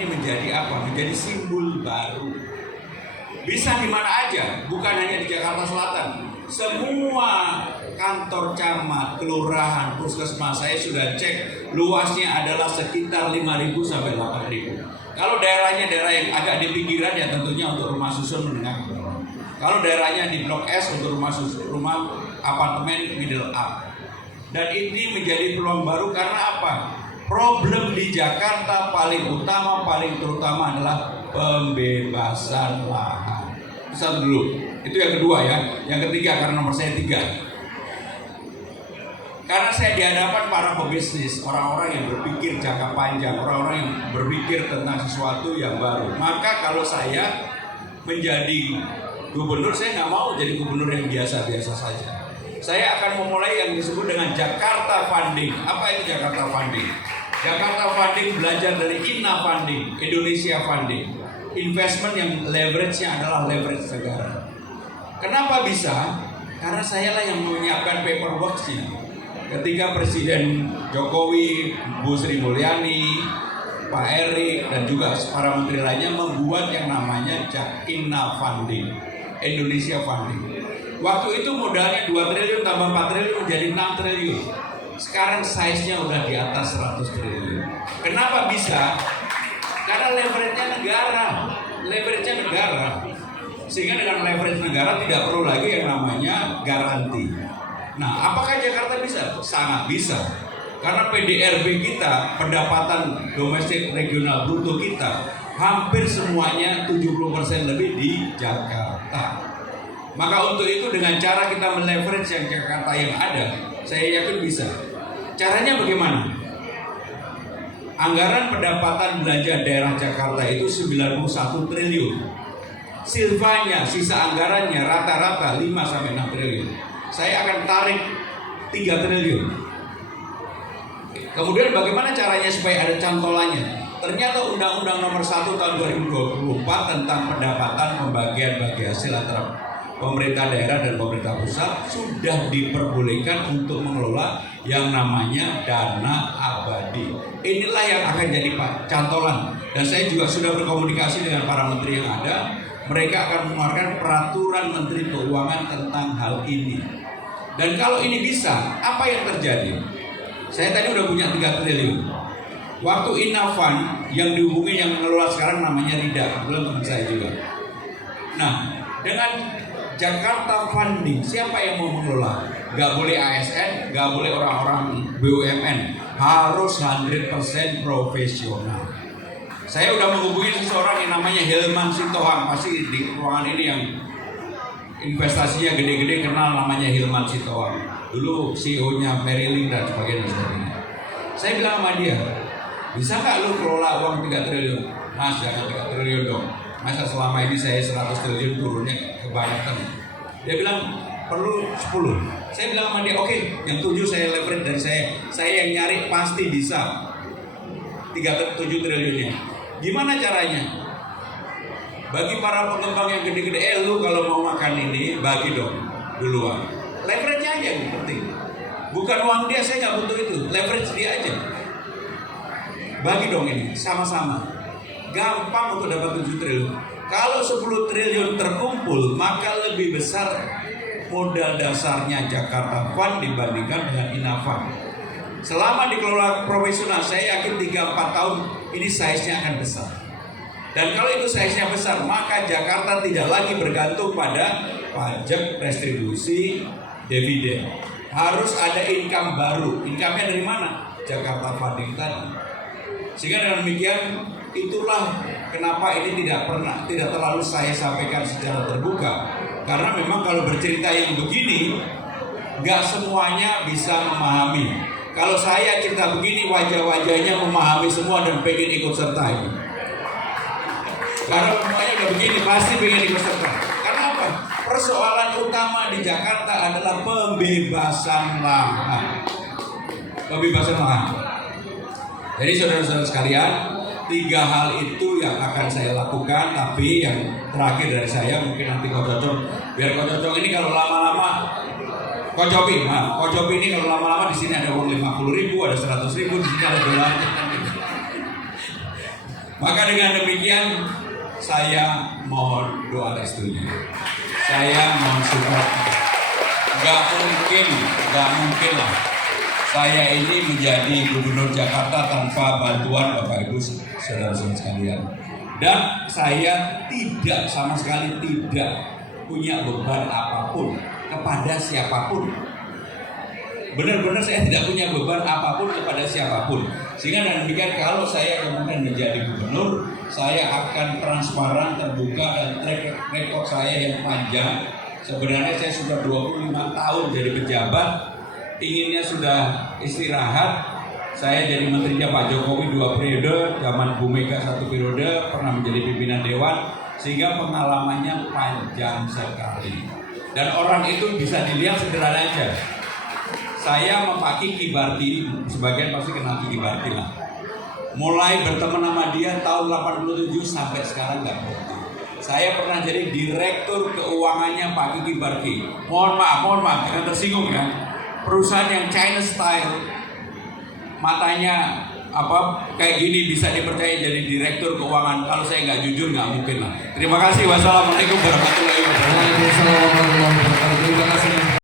ini menjadi apa? Menjadi simbol baru. Bisa di mana aja, bukan hanya di Jakarta Selatan. Semua kantor camat, kelurahan, puskesmas saya sudah cek, luasnya adalah sekitar 5.000 sampai 8.000. Kalau daerahnya daerah yang agak di pinggiran ya tentunya untuk rumah susun menengah ke bawah. Kalau daerahnya di Blok S untuk rumah apartemen middle up. Dan ini menjadi peluang baru karena apa? Problem di Jakarta paling utama, paling terutama adalah pembebasan lahan. Satu dulu, itu yang kedua ya. Yang ketiga karena nomor saya 3. Karena saya di hadapan para pebisnis, orang-orang yang berpikir jangka panjang, orang-orang yang berpikir tentang sesuatu yang baru. Maka kalau saya menjadi gubernur, saya nggak mau jadi gubernur yang biasa-biasa saja. Saya akan memulai yang disebut dengan Jakarta Funding. Apa itu Jakarta Funding? Jakarta Funding belajar dari INA Funding, Indonesia Funding. Investment yang leverage-nya adalah leverage negara. Kenapa bisa? Karena saya lah yang menyiapkan paperwork-nya. Ketika Presiden Jokowi, Bu Sri Mulyani, Pak Erik, dan juga para menteri lainnya membuat yang namanya INA Funding, Indonesia Funding. Waktu itu modalnya 2 triliun tambah 4 triliun menjadi 6 triliun. Sekarang size-nya udah di atas 100 triliun. Kenapa bisa? Karena leverage-nya negara. Leverage-nya negara. Sehingga dengan leverage negara tidak perlu lagi yang namanya garansi. Nah, apakah Jakarta bisa? Sangat bisa. Karena PDRB kita, pendapatan domestik regional bruto kita, hampir semuanya 70% lebih di Jakarta. Maka untuk itu dengan cara kita meleverage yang Jakarta yang ada, saya yakin bisa. Caranya bagaimana? Anggaran pendapatan belanja daerah Jakarta itu 91 triliun. Silvanya, sisa anggarannya rata-rata 5-6 triliun. Saya akan tarik 3 triliun. Kemudian bagaimana caranya supaya ada cantolannya? Ternyata Undang-Undang Nomor 1 Tahun 2024 tentang pendapatan pembagian bagi hasil antara pemerintah daerah dan pemerintah pusat sudah diperbolehkan untuk mengelola yang namanya dana abadi. Inilah yang akan jadi cantolan. Dan saya juga sudah berkomunikasi dengan para menteri yang ada. Mereka akan mengeluarkan peraturan Menteri Keuangan tentang hal ini. Dan kalau ini bisa, apa yang terjadi? Saya tadi udah punya 3 triliun. Waktu Inafan yang dihubungi yang mengelola sekarang namanya Rida, kebetulan teman saya juga. Nah, dengan Jakarta Funding, siapa yang mau mengelola? Gak boleh ASN, gak boleh orang-orang BUMN, harus 100% profesional. Saya udah menghubungi seseorang yang namanya Hilman Sitohang, pasti di ruangan ini yang investasinya gede-gede kenal namanya Hilman Sitohang. Dulu CEO-nya Marilyn dan sebagainya. Saya bilang sama dia, bisa nggak lu kelola uang 3 triliun? Mas, jangan 3 triliun dong. Masa selama ini saya 100 triliun turunnya kebanyakan. Dia bilang perlu 10. Saya bilang sama dia, oke, yang 7 saya leverage dari saya. Saya yang nyari pasti bisa 7 triliunnya. Gimana caranya? Bagi para pengembang yang gede-gede, lu kalau mau makan ini bagi dong duluan. Leverage aja yang penting. Bukan uang dia, saya nggak butuh itu. Leverage dia aja. Bagi dong ini sama-sama. Gampang untuk dapat 7 triliun. Kalau 10 triliun terkumpul, maka lebih besar modal dasarnya Jakarta Fund dibandingkan dengan Inafan. Selama dikelola profesional, saya yakin 3-4 tahun ini size-nya akan besar. Dan kalau itu size-nya besar, maka Jakarta tidak lagi bergantung pada pajak, restribusi, dividen. Harus ada income baru. Income-nya dari mana? Jakarta Funding tadi. Sehingga dengan demikian, itulah kenapa ini tidak terlalu saya sampaikan secara terbuka. Karena memang kalau bercerita yang begini, nggak semuanya bisa memahami. Kalau saya cerita begini, wajah-wajahnya memahami semua dan pengen ikut serta ini. Karena semuanya udah begini, pasti pengen ikut serta. Karena apa? Persoalan utama di Jakarta adalah pembebasan lahan. Pembebasan lahan. Jadi saudara-saudara sekalian, 3 hal itu yang akan saya lakukan. Tapi yang terakhir dari saya, mungkin nanti Ko Cocok, biar Ko Cocok ini kalau lama-lama Kocopi ini kalau lama-lama di sini ada uang 50.000, ada 100.000, di sini ada dolar. Maka dengan demikian saya mohon doa restunya. Saya mohon support. Gak mungkin lah saya ini menjadi gubernur Jakarta tanpa bantuan Bapak Ibu saudara-saudara sekalian. Dan saya tidak sama sekali tidak punya beban apapun kepada siapapun. Benar-benar saya tidak punya beban apapun kepada siapapun. Sehingga dengan demikian kalau saya kemudian menjadi gubernur, saya akan transparan, terbuka, dan track record saya yang panjang. Sebenarnya saya sudah 25 tahun jadi pejabat, inginnya sudah istirahat. Saya jadi menterinya Pak Jokowi 2 periode, zaman Bu Mega 1 periode, pernah menjadi pimpinan dewan, sehingga pengalamannya panjang sekali. Dan orang itu bisa dilihat sederhana aja. Saya mempaki Kibarti, sebagian pasti kenal Kibarti lah. Mulai berteman sama dia tahun 87 sampai sekarang nggak berhenti. Saya pernah jadi direktur keuangannya Pak Kiki Barki. Mohon maaf, jangan tersinggung ya. Perusahaan yang China style, matanya kayak gini bisa dipercaya jadi direktur keuangan. Kalau saya nggak jujur nggak mungkin lah. Terima kasih. Wassalamualaikum warahmatullahi wabarakatuh. Waalaikumsalam warahmatullahi wabarakatuh. Terima kasih.